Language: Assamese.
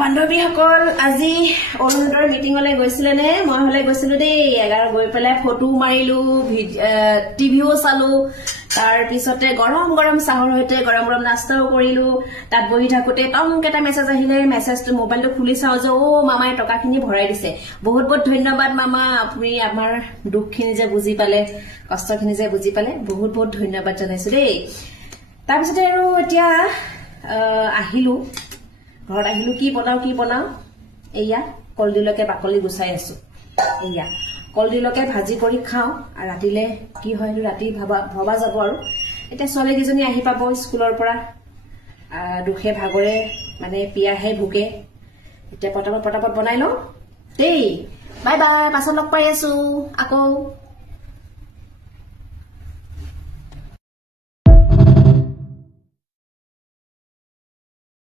বান্ধৱীসকল আজি অৰুণোদয়ৰ মিটিঙলৈ গৈছিলে নে মই হলে গৈছিলো দেই 11 গৈ পেলাই ফটো মাৰিলো টিভিও চালো তাৰ পিছতে গৰম গৰম চাহৰ হৈতে গৰম গৰম নাস্তাও কৰিলো তাত বহি থাকোতে টংকেটা মেছেজ আহিলে মেছেজটো মোবাইলটো খুলি চাও যে ও মামাই টকাখিনি ভৰাই দিছে বহুত বহুত ধন্যবাদ মামা আপুনি আমাৰ দুখখিনি যে বুজি পালে কষ্টখিনি যে বুজি পালে বহুত বহুত ধন্যবাদ জনাইছো দেই তাৰ পিছতে আৰু এতিয়া আহিলো ঘৰত আহিলো কি বনাও এয়া কলডিলকে বাকলি গুছাই আছো এয়া কলডিলকে ভাজি কৰি খাও আৰু ৰাতিলে কি হয় ৰাতি ভবা যাব আৰু এটা ছোৱালী কিজনী আহি পাব স্কুলৰ পৰা দুখে ভাগৰে মানে পিয়াহে ভুকে এতিয়া পটাপট বনাই লওঁ দেই বাই বাই পাছত লগ পাই আছো আকৌ